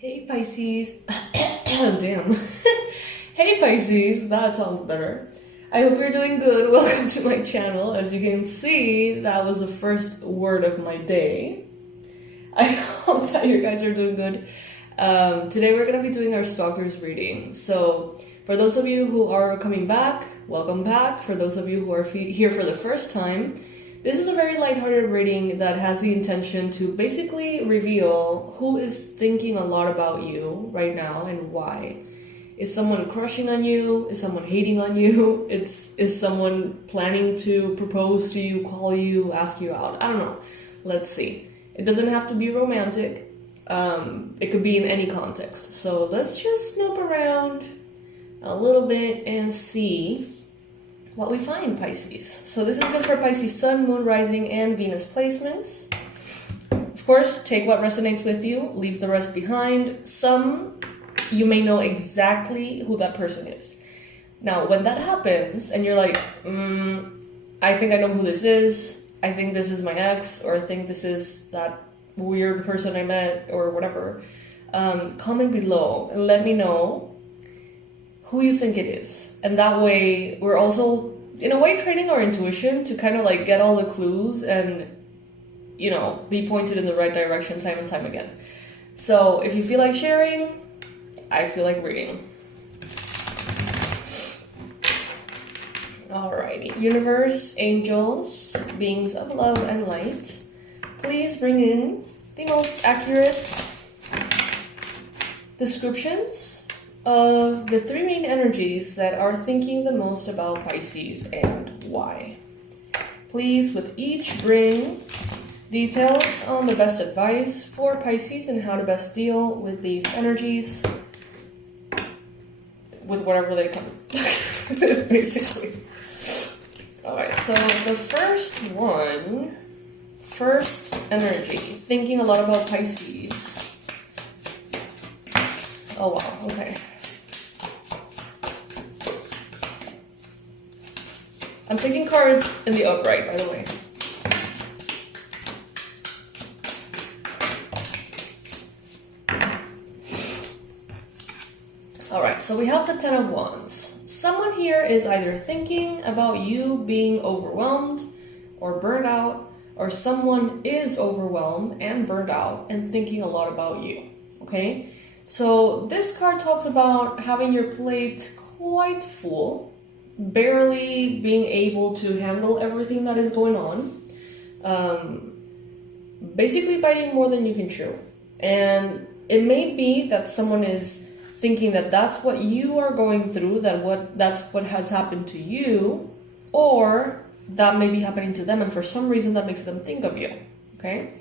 Hey Pisces. Damn. Hey Pisces, that sounds better. I hope you're doing good. Welcome to my channel. As you can see, that was the first word of my day. I hope that you guys are doing good. Today we're going to be doing our stalkers reading. So for those of you who are coming back, welcome back. For those of you who are here for the first time, this is a very lighthearted reading that has the intention to basically reveal who is thinking a lot about you right now and why. Is someone crushing on you? Is someone hating on you? Is someone planning to propose to you, call you, ask you out? I don't know. Let's see. It doesn't have to be romantic. It could be in any context. So let's just snoop around a little bit and see what we find, Pisces. So this is good for Pisces Sun, Moon, Rising, and Venus placements. Of course, take what resonates with you, leave the rest behind. Some, you may know exactly who that person is. Now, when that happens, and you're like, I think I know who this is, I think this is my ex, or I think this is that weird person I met, or whatever, comment below and let me know who you think it is. And that way, we're also, in a way, training our intuition to kind of like get all the clues and, you know, be pointed in the right direction time and time again. So if you feel like sharing, I feel like reading. Alrighty. Universe, angels, beings of love and light, please bring in the most accurate descriptions of the three main energies that are thinking the most about Pisces and why. Please, with each, bring details on the best advice for Pisces and how to best deal with these energies, with whatever they come, basically. Alright, so the first energy, thinking a lot about Pisces. Oh wow, okay. I'm taking cards in the upright, by the way. Alright, so we have the Ten of Wands. Someone here is either thinking about you being overwhelmed or burned out, or someone is overwhelmed and burned out and thinking a lot about you, okay? So this card talks about having your plate quite full, barely being able to handle everything that is going on, basically biting more than you can chew. And it may be that someone is thinking that that's what you are going through, that's what has happened to you, or that may be happening to them, and for some reason that makes them think of you, okay?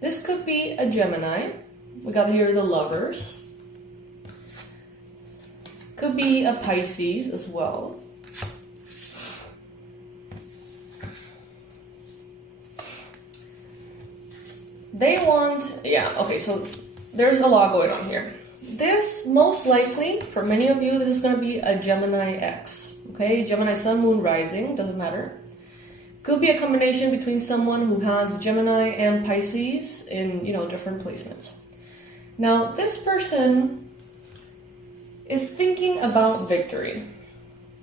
This could be a Gemini. We got here the Lovers. Could be a Pisces as well. They want, yeah, okay, so there's a lot going on here. This, most likely, for many of you, this is going to be a Gemini X, okay? Gemini Sun, Moon, Rising, doesn't matter. Could be a combination between someone who has Gemini and Pisces in, you know, different placements. Now, this person is thinking about victory.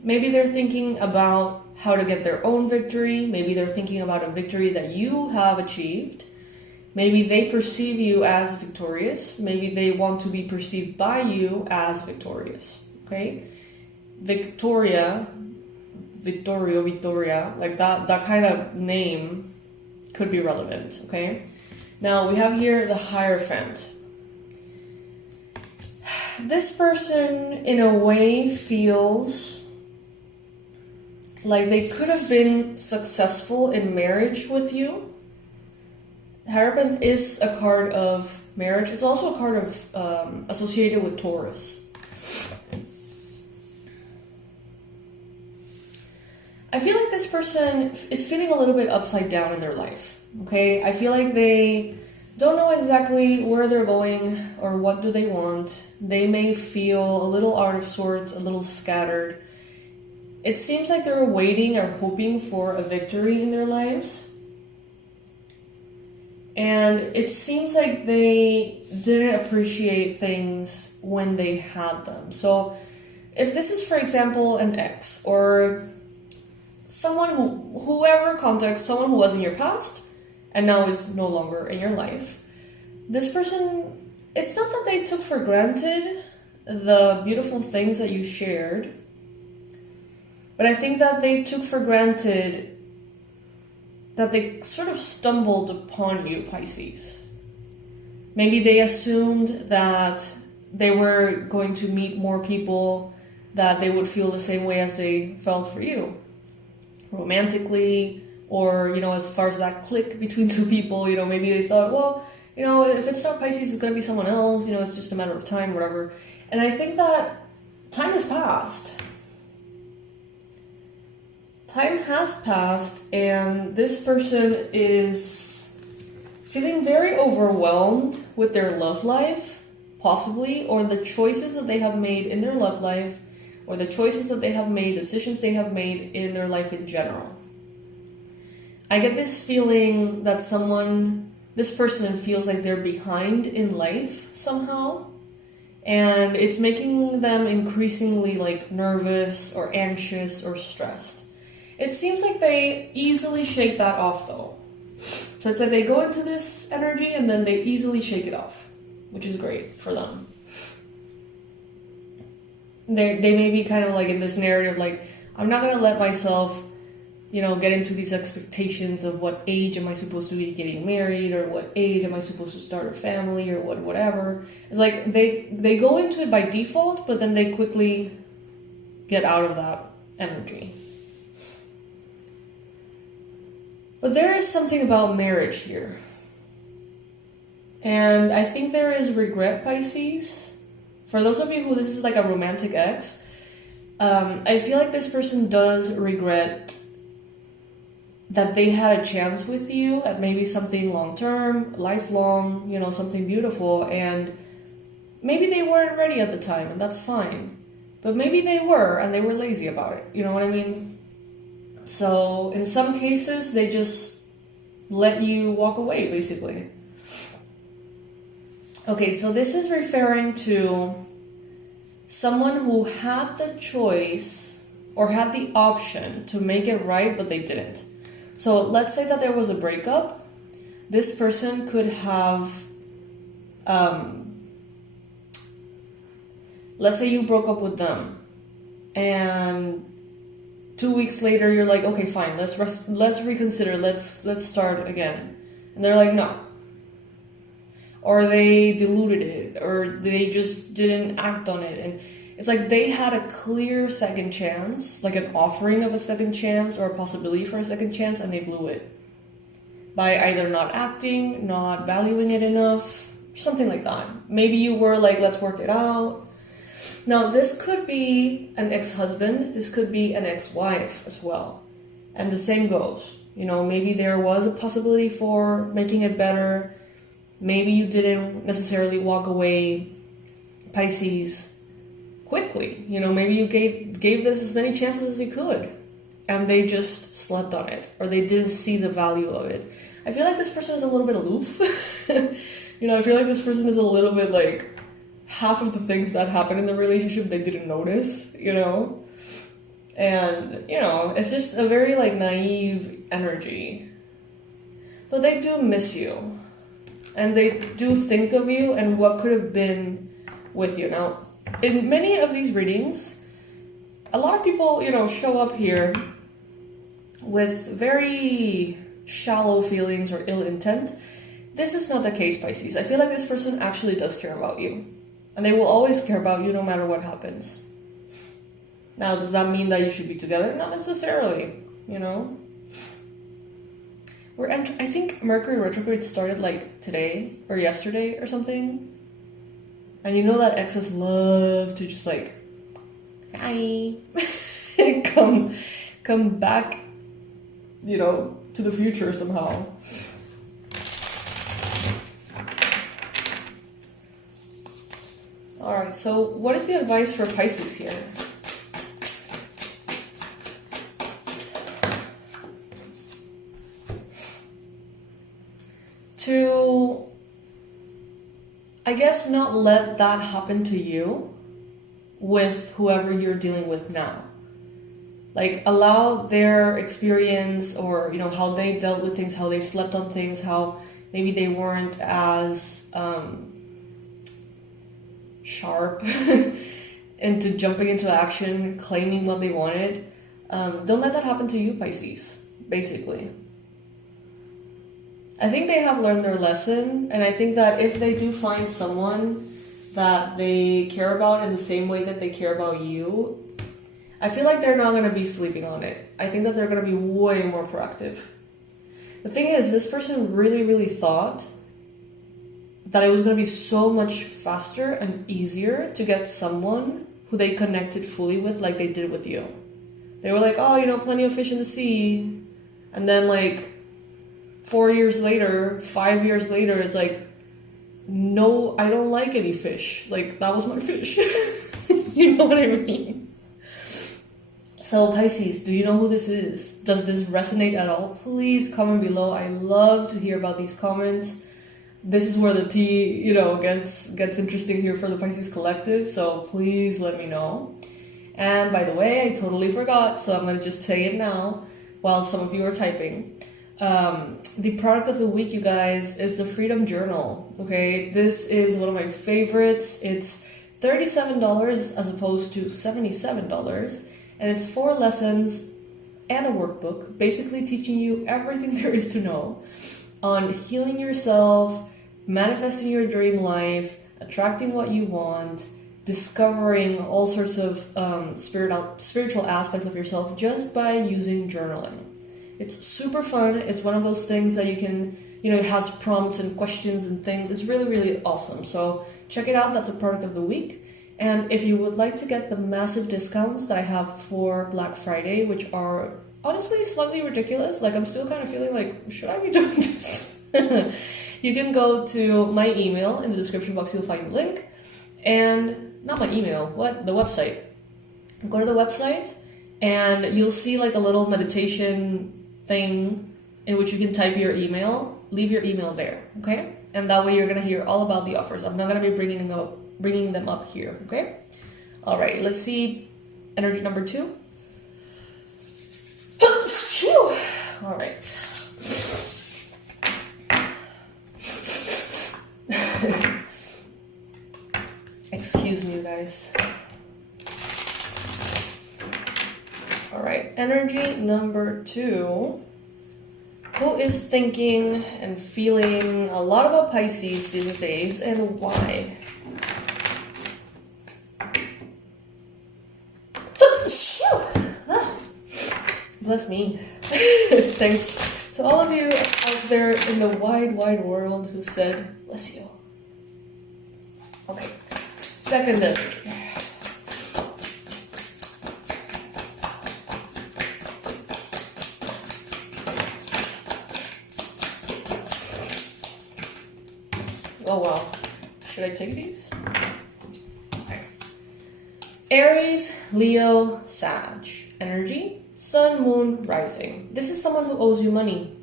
Maybe they're thinking about how to get their own victory. Maybe they're thinking about a victory that you have achieved. Maybe they perceive you as victorious. Maybe they want to be perceived by you as victorious, okay? Victoria, like that kind of name could be relevant, okay? Now we have here the Hierophant. This person, in a way, feels like they could have been successful in marriage with you. Hierophant is a card of marriage. It's also a card of associated with Taurus. I feel like this person is feeling a little bit upside down in their life, okay? I feel like they don't know exactly where they're going or what do they want. They may feel a little out of sorts, a little scattered. It seems like they're waiting or hoping for a victory in their lives. And it seems like they didn't appreciate things when they had them. So if this is, for example, an ex or someone whoever context, someone who was in your past and now is no longer in your life, this person, it's not that they took for granted the beautiful things that you shared, but I think that they took for granted that they sort of stumbled upon you, Pisces. Maybe they assumed that they were going to meet more people that they would feel the same way as they felt for you. Romantically, or, as far as that click between two people, maybe they thought, well, if it's not Pisces, it's going to be someone else, it's just a matter of time, whatever. And I think that time has passed. Time has passed, and this person is feeling very overwhelmed with their love life, possibly, or the choices that they have made in their love life, or the choices that they have made, decisions they have made in their life in general. I get this feeling that this person feels like they're behind in life somehow, and it's making them increasingly nervous or anxious or stressed. It seems like they easily shake that off though. So it's like they go into this energy and then they easily shake it off, which is great for them. They may be kind of in this narrative, I'm not going to let myself, get into these expectations of what age am I supposed to be getting married, or what age am I supposed to start a family, or whatever. It's like they go into it by default, but then they quickly get out of that energy. But there is something about marriage here. And I think there is regret, Pisces. For those of you who this is a romantic ex, I feel like this person does regret that they had a chance with you at maybe something long-term, lifelong, something beautiful, and maybe they weren't ready at the time, and that's fine. But maybe they were, and they were lazy about it, you know what I mean? So in some cases, they just let you walk away, basically. Okay, so this is referring to someone who had the choice or had the option to make it right, but they didn't. So let's say that there was a breakup. This person could have, let's say you broke up with them, and 2 weeks later you're like, okay, fine, let's reconsider, let's start again. And they're like, no. Or they diluted it, or they just didn't act on it. And it's like they had a clear second chance, like an offering of a second chance or a possibility for a second chance, and they blew it. By either not acting, not valuing it enough, something like that. Maybe you were like, let's work it out. Now, this could be an ex-husband, this could be an ex-wife as well. And the same goes. Maybe there was a possibility for making it better. Maybe you didn't necessarily walk away, Pisces, quickly. Maybe you gave this as many chances as you could, and they just slept on it, or they didn't see the value of it. I feel like this person is a little bit aloof. I feel like this person is a little bit half of the things that happen in the relationship they didn't notice, And, it's just a very naive energy. But they do miss you. And they do think of you and what could have been with you. Now, in many of these readings, a lot of people, show up here with very shallow feelings or ill intent. This is not the case, Pisces. I feel like this person actually does care about you. And they will always care about you no matter what happens. Now, does that mean that you should be together? Not necessarily, I think Mercury retrograde started today or yesterday or something. And that exes love to just hi, come back, to the future somehow. All right, so what is the advice for Pisces here? to, I guess, not let that happen to you with whoever you're dealing with now. Like, allow their experience, or, you know, how they dealt with things, how they slept on things, how maybe they weren't as sharp into jumping into action, claiming what they wanted. Don't let that happen to you, Pisces, basically. I think they have learned their lesson, and I think that if they do find someone that they care about in the same way that they care about you, I feel like they're not going to be sleeping on it. I think that they're going to be way more proactive. The thing is, this person really, really thought that it was going to be so much faster and easier to get someone who they connected fully with, like they did with you. They were like, oh, you know, plenty of fish in the sea. And then like 4 years later, 5 years later, it's like, no, I don't like any fish. Like, that was my fish. You know what I mean? So Pisces, do you know who this is? Does this resonate at all? Please comment below. I love to hear about these comments. This is where the tea, you know, gets interesting here for the Pisces collective. So please let me know. And by the way, I totally forgot, so I'm going to just say it now while some of you are typing. The product of the week, you guys, is the Freedom Journal. Okay, this is one of my favorites. It's $37 as opposed to $77. And it's 4 lessons and a workbook, basically teaching you everything there is to know on healing yourself, manifesting your dream life, attracting what you want, discovering all sorts of spiritual aspects of yourself just by using journaling. It's super fun. It's one of those things that you can, you know, it has prompts and questions and things. It's really, really awesome. So check it out. That's a product of the week. And if you would like to get the massive discounts that I have for Black Friday, which are honestly slightly ridiculous, like I'm still kind of feeling like, should I be doing this? You can go to my email. In the description box, you'll find the link. And not my email, the website. Go to the website and you'll see like a little meditation thing in which you can type your email. Leave your email there, okay? And that way you're going to hear all about the offers. I'm not going to be bringing them up here, okay? All right, let's see energy number 2. All right. Excuse me, you guys. All right, energy number 2. Who is thinking and feeling a lot about Pisces these days, and why? Bless me. Thanks to all of you out there in the wide, wide world who said, bless you. Okay, second energy. Oh wow, should I take these? Okay. Aries, Leo, Sag. Energy, Sun, Moon, Rising. This is someone who owes you money.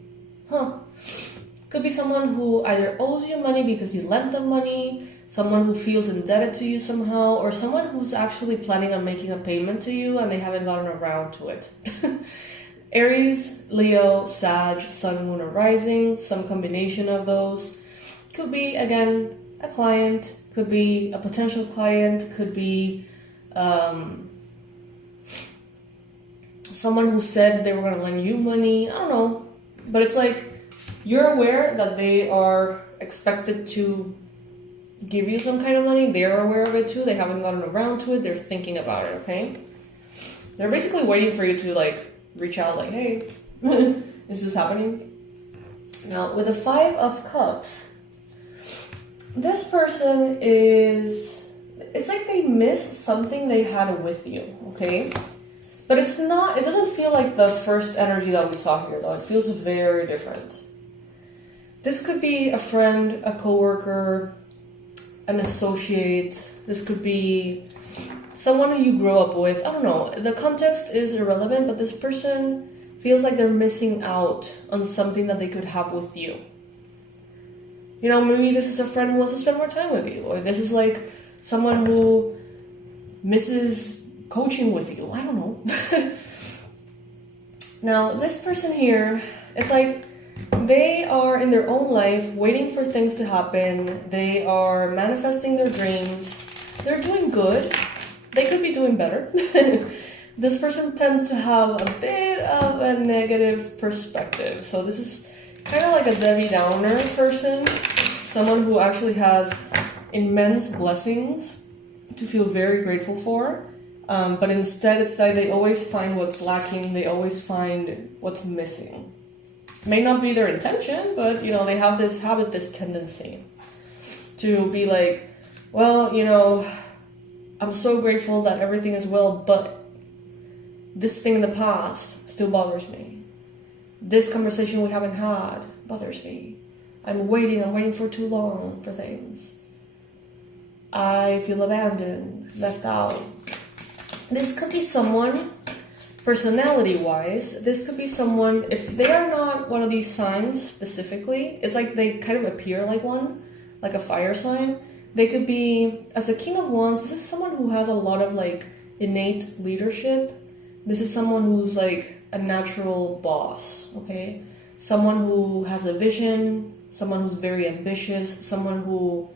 Could be someone who either owes you money because you lent them money, someone who feels indebted to you somehow, or someone who's actually planning on making a payment to you and they haven't gotten around to it. Aries, Leo, Sag, Sun, Moon, or Rising, some combination of those. Could be, again, a client, could be a potential client, could be someone who said they were going to lend you money. I don't know. But it's like, you're aware that they are expected to give you some kind of money. They're aware of it too. They haven't gotten around to it. They're thinking about it, okay? They're basically waiting for you to, like, reach out, like, hey, is this happening? Now, with the 5 of Cups, this person is, it's like they missed something they had with you, okay? But it's not, it doesn't feel like the first energy that we saw here, though. It feels very different. This could be a friend, a coworker, an associate. This could be someone who you grew up with. I don't know. The context is irrelevant, but this person feels like they're missing out on something that they could have with you. You know, maybe this is a friend who wants to spend more time with you, or this is like someone who misses coaching with you. I don't know. Now, this person here, it's like they are in their own life waiting for things to happen. They are manifesting their dreams. They're doing good. They could be doing better. This person tends to have a bit of a negative perspective. So this is kind of like a Debbie Downer person. Someone who actually has immense blessings to feel very grateful for. But instead, it's like they always find what's lacking. They always find what's missing. May not be their intention, but, you know, they have this habit, this tendency to be like, well, you know, I'm so grateful that everything is well, but this thing in the past still bothers me. This conversation we haven't had bothers me. I'm waiting for too long for things. I feel abandoned, left out. This could be someone, personality-wise, this could be someone, if they are not one of these signs specifically, it's like they kind of appear like one, like a fire sign. They could be, as the King of Wands, this is someone who has a lot of like innate leadership. This is someone who's like a natural boss, okay? Someone who has a vision, someone who's very ambitious, someone who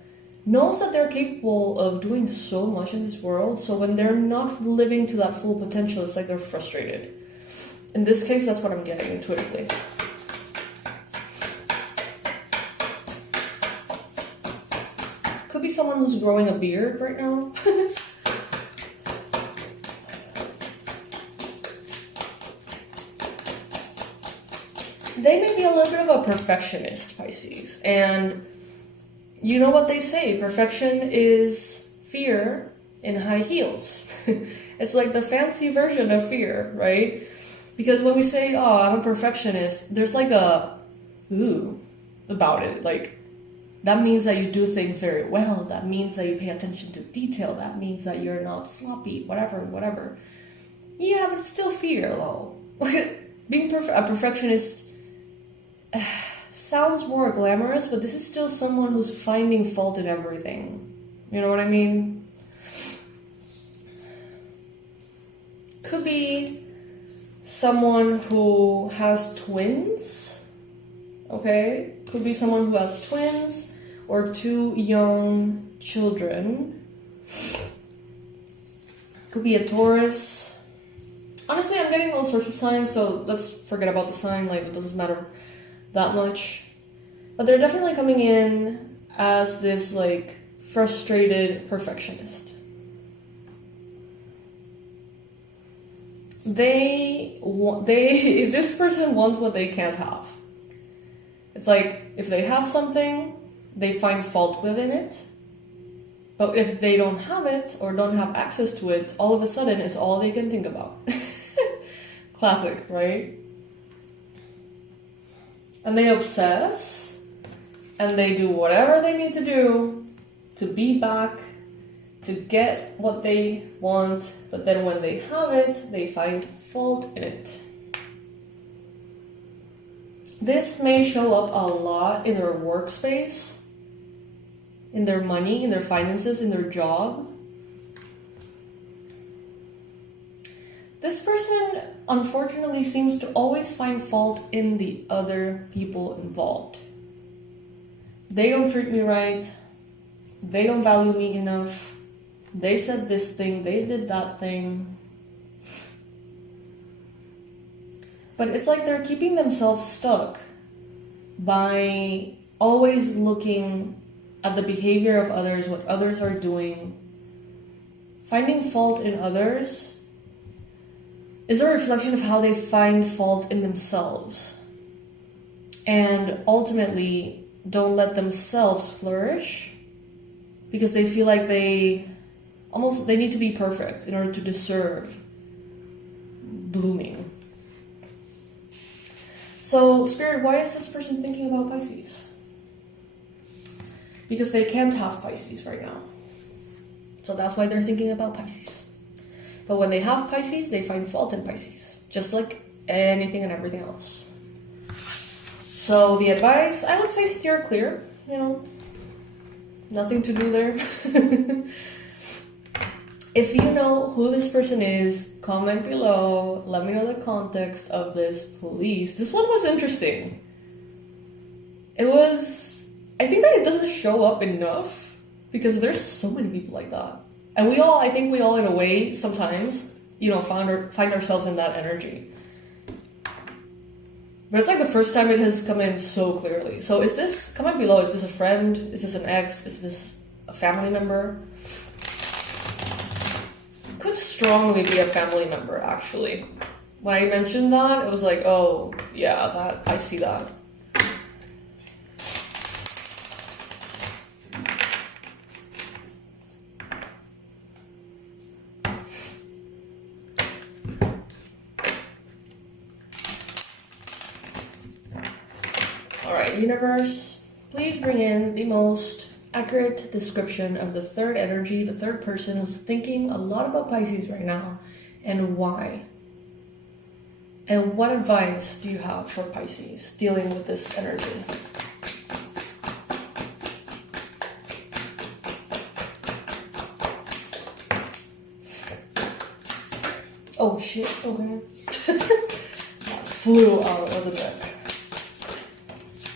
knows that they're capable of doing so much in this world. So when they're not living to that full potential, it's like they're frustrated. In this case, that's what I'm getting intuitively. Could be someone who's growing a beard right now. They may be a little bit of a perfectionist, Pisces. And you know what they say, perfection is fear in high heels. It's like the fancy version of fear, right? Because when we say, oh, I'm a perfectionist, there's like a ooh about it. Like, that means that you do things very well. That means that you pay attention to detail. That means that you're not sloppy, whatever. Yeah, but it's still fear, though. Being a perfectionist sounds more glamorous, but this is still someone who's finding fault in everything. You know what I mean? Could be someone who has twins, okay? Could be someone who has twins or two young children. Could be a Taurus. Honestly, I'm getting all sorts of signs, so let's forget about the sign, like it doesn't matter that much. But they're definitely coming in as this like frustrated perfectionist. If this person wants what they can't have. It's like if they have something, they find fault within it. But if they don't have it or don't have access to it, all of a sudden it's all they can think about. Classic, right? And they obsess, and they do whatever they need to do to be back, to get what they want, but then when they have it, they find fault in it. This may show up a lot in their workspace, in their money, in their finances, in their job. This person, unfortunately, seems to always find fault in the other people involved. They don't treat me right. They don't value me enough. They said this thing, they did that thing. But it's like they're keeping themselves stuck by always looking at the behavior of others, what others are doing. Finding fault in others is a reflection of how they find fault in themselves. And ultimately, don't let themselves flourish because they feel like they need to be perfect in order to deserve blooming. So, Spirit, why is this person thinking about Pisces? Because they can't have Pisces right now. So that's why they're thinking about Pisces. But when they have Pisces, they find fault in Pisces, just like anything and everything else. So the advice, I would say steer clear, nothing to do there. If you know who this person is, comment below, let me know the context of this, please. This one was interesting. I think that it doesn't show up enough because there's so many people like that. And I think we all in a way sometimes, find ourselves in that energy. But it's like the first time it has come in so clearly. So comment below, is this a friend? Is this an ex? Is this a family member? Could strongly be a family member, actually. When I mentioned that, it was like, oh, yeah, I see that. Alright, universe, please bring in the most accurate description of the third energy, the third person who's thinking a lot about Pisces right now, and why. And what advice do you have for Pisces dealing with this energy? Oh shit, okay. That flew out of the deck.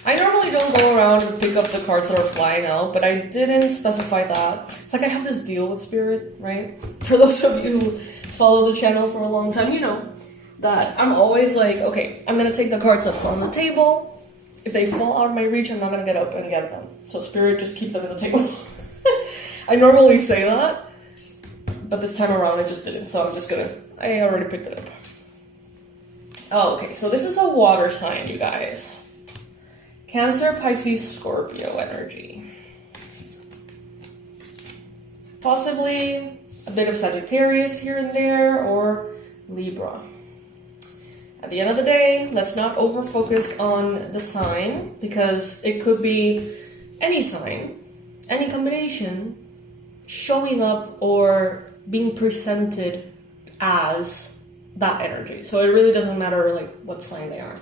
I normally don't go around and pick up the cards that are flying out, but I didn't specify that. It's like I have this deal with Spirit, right? For those of you who follow the channel for a long time, you know that I'm always like, okay, I'm gonna take the cards that fall on the table. If they fall out of my reach, I'm not gonna get up and get them. So Spirit, just keep them in the table. I normally say that, but this time around I just didn't, so I already picked it up. Oh, okay, so this is a water sign, you guys. Cancer, Pisces, Scorpio energy. Possibly a bit of Sagittarius here and there, or Libra. At the end of the day, let's not over-focus on the sign, because it could be any sign, any combination, showing up or being presented as that energy. So it really doesn't matter like what sign they are.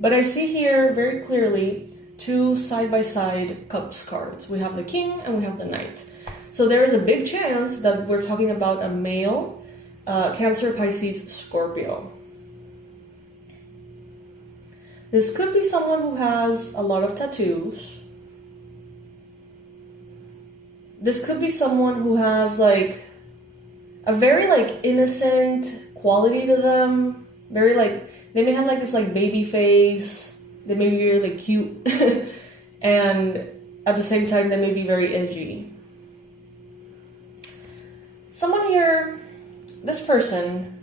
But I see here very clearly two side-by-side cups cards. We have the king and we have the knight. So there is a big chance that we're talking about a male, Cancer, Pisces, Scorpio. This could be someone who has a lot of tattoos. This could be someone who has like a very like innocent quality to them. Very like, they may have like this like baby face. They may be really cute. And at the same time, they may be very edgy. Someone here, this person,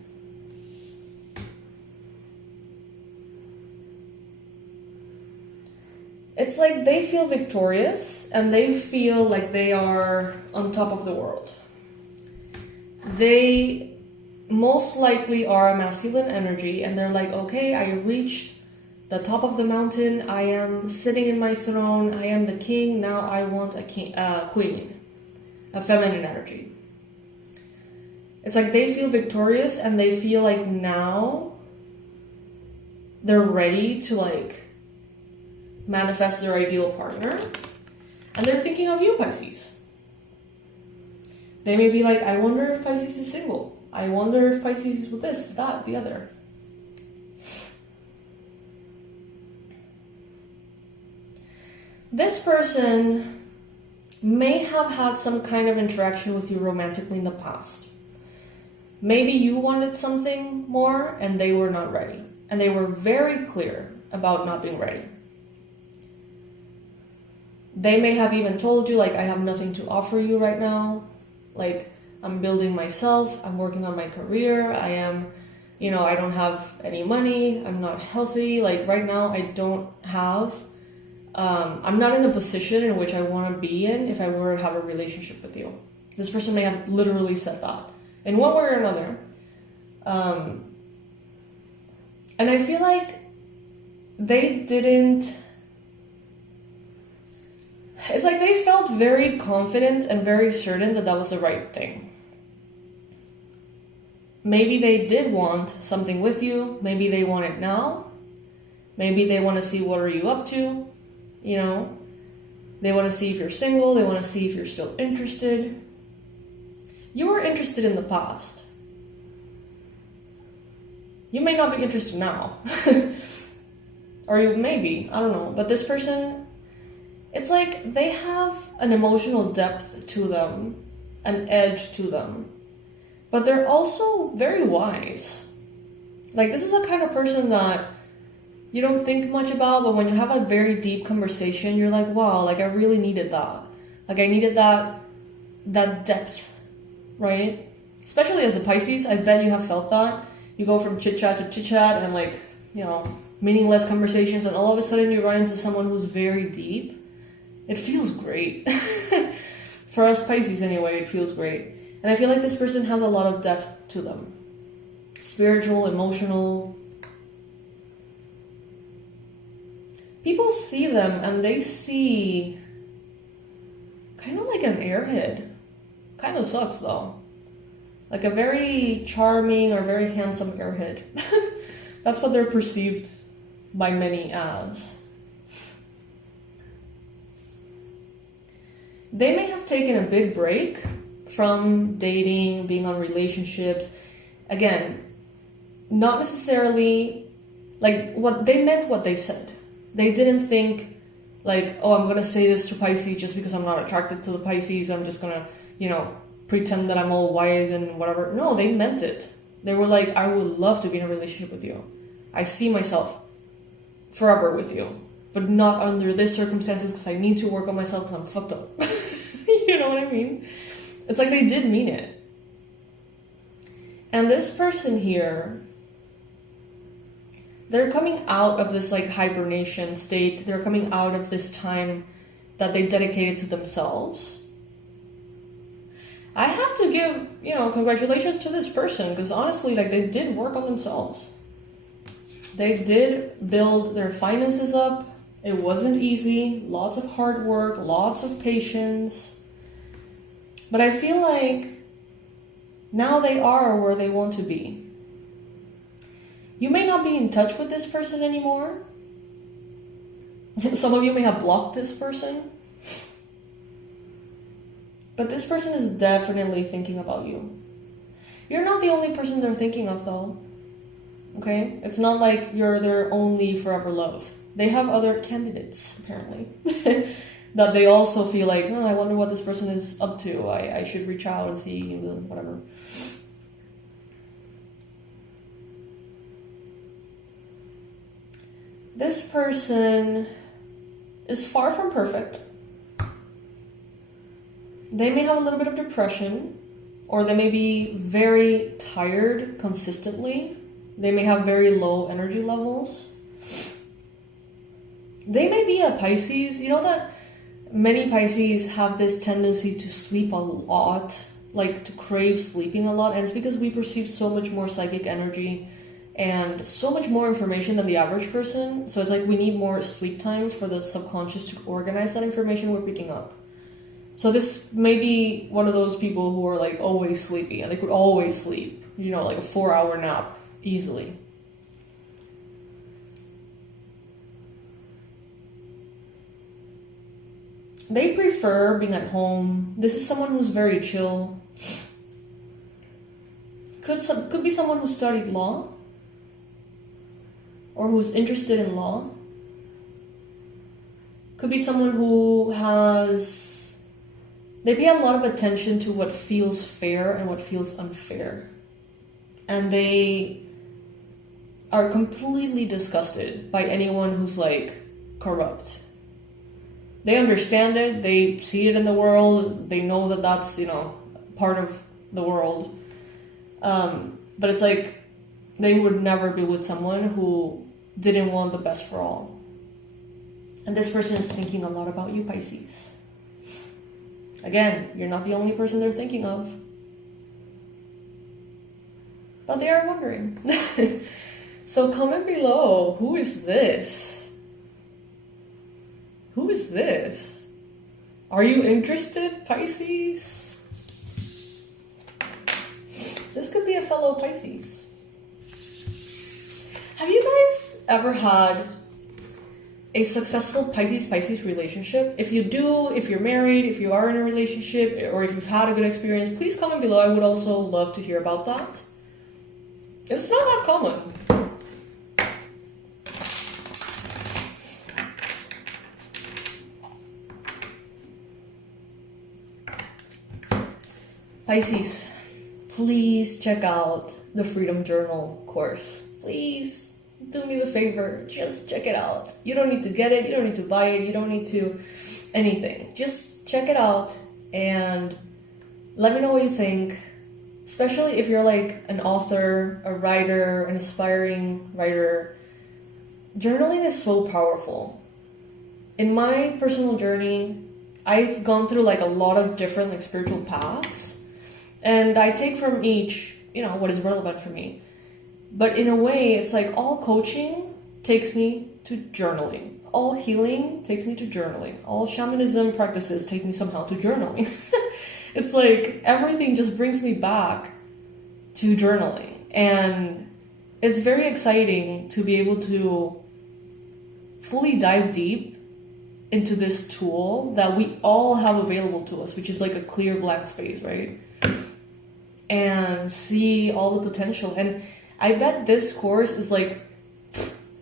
it's like they feel victorious and they feel like they are on top of the world. They most likely are a masculine energy and they're like, okay, I reached the top of the mountain. I am sitting in my throne. I am the king. Now I want a queen, a feminine energy. It's like they feel victorious and they feel like now they're ready to like manifest their ideal partner. And they're thinking of you, Pisces. They may be like, I wonder if Pisces is single. I wonder if Pisces is with this, that, the other. This person may have had some kind of interaction with you romantically in the past. Maybe you wanted something more and they were not ready. And they were very clear about not being ready. They may have even told you, like, I have nothing to offer you right now. Like, I'm building myself, I'm working on my career, I am, I don't have any money, I'm not healthy, like right now I don't have, I'm not in the position in which I want to be in if I were to have a relationship with you. This person may have literally said that, in one way or another. And I feel like they didn't, it's like they felt very confident and very certain that that was the right thing. Maybe they did want something with you. Maybe they want it now. Maybe they want to see what are you up to, you know. They want to see if you're single. They want to see if you're still interested. You were interested in the past. You may not be interested now. Or you may be, I don't know. But this person, it's like they have an emotional depth to them, an edge to them. But they're also very wise. Like, this is the kind of person that you don't think much about, but when you have a very deep conversation, you're like, wow, like I really needed that. Like I needed that depth, right? Especially as a Pisces, I bet you have felt that. You go from chit-chat to chit-chat and like, you know, meaningless conversations, and all of a sudden you run into someone who's very deep. It feels great. For us Pisces anyway, it feels great. And I feel like this person has a lot of depth to them. Spiritual, emotional. People see them and they see kind of like an airhead. Kind of sucks though. Like a very charming or very handsome airhead. That's what they're perceived by many as. They may have taken a big break from dating, being on relationships. Again, not necessarily like what they meant, what they said. They didn't think like, oh, I'm going to say this to Pisces just because I'm not attracted to the Pisces. I'm just going to, you know, pretend that I'm all wise and whatever. No, they meant it. They were like, I would love to be in a relationship with you. I see myself forever with you, but not under these circumstances because I need to work on myself because I'm fucked up. You know what I mean? It's like they did mean it. And this person here, they're coming out of this like hibernation state. They're coming out of this time that they dedicated to themselves. I have to give, you know, congratulations to this person because honestly, like they did work on themselves. They did build their finances up. It wasn't easy. Lots of hard work, lots of patience. But I feel like now they are where they want to be. You may not be in touch with this person anymore. Some of you may have blocked this person. But this person is definitely thinking about you. You're not the only person they're thinking of though. Okay? It's not like you're their only forever love. They have other candidates, apparently. That they also feel like, oh, I wonder what this person is up to. I should reach out and see, whatever. This person is far from perfect. They may have a little bit of depression, or they may be very tired consistently. They may have very low energy levels. They may be a Pisces. You know that many Pisces have this tendency to sleep a lot, like to crave sleeping a lot, and it's because we perceive so much more psychic energy and so much more information than the average person. So it's like we need more sleep time for the subconscious to organize that information we're picking up. So this may be one of those people who are like always sleepy and they could always sleep, like a 4-hour nap easily. They prefer being at home. This is someone who's very chill. Could be someone who studied law or who's interested in law. Could be someone who they pay a lot of attention to what feels fair and what feels unfair. And they are completely disgusted by anyone who's like corrupt. They understand it, they see it in the world, they know that that's, part of the world. But it's like they would never be with someone who didn't want the best for all. And this person is thinking a lot about you, Pisces. Again, you're not the only person they're thinking of. But they are wondering. So comment below, who is this? Who is this? Are you interested, Pisces? This could be a fellow Pisces. Have you guys ever had a successful Pisces relationship. If you do, if you're married, if you are in a relationship, or if you've had a good experience, please comment below. I would also love to hear about that. It's not that common. Pisces, please check out the Freedom Journal course. Please do me the favor, just check it out. You don't need to get it, you don't need to buy it, you don't need to anything. Just check it out and let me know what you think. Especially if you're like an author, a writer, an aspiring writer. Journaling is so powerful. In my personal journey, I've gone through like a lot of different like spiritual paths. And I take from each, what is relevant for me. But in a way, it's like all coaching takes me to journaling. All healing takes me to journaling. All shamanism practices take me somehow to journaling. It's like everything just brings me back to journaling. And it's very exciting to be able to fully dive deep into this tool that we all have available to us, which is like a clear blank space, right? And see all the potential. And I bet this course is like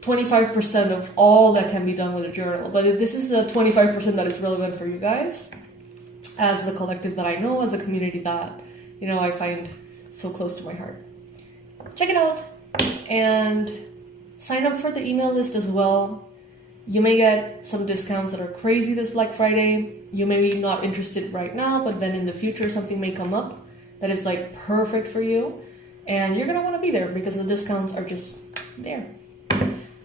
25% of all that can be done with a journal. But this is the 25% that is relevant for you guys, as the collective that I know, as the community that, I find so close to my heart. Check it out and sign up for the email list as well. You may get some discounts that are crazy this Black Friday. You may be not interested right now, but then in the future something may come up that is like perfect for you, and you're gonna want to be there because the discounts are just there.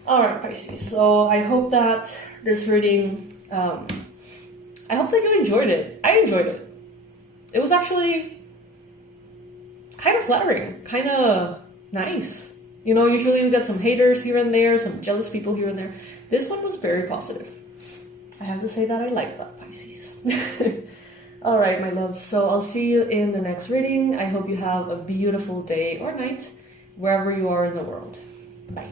All right, Pisces. So I hope that this reading, I hope that you enjoyed it. I enjoyed it. It was actually kind of flattering, kind of nice. Usually we get some haters here and there, some jealous people here and there. This one was very positive. I have to say that I like that, Pisces. All right, my loves. So I'll see you in the next reading. I hope you have a beautiful day or night, wherever you are in the world. Bye.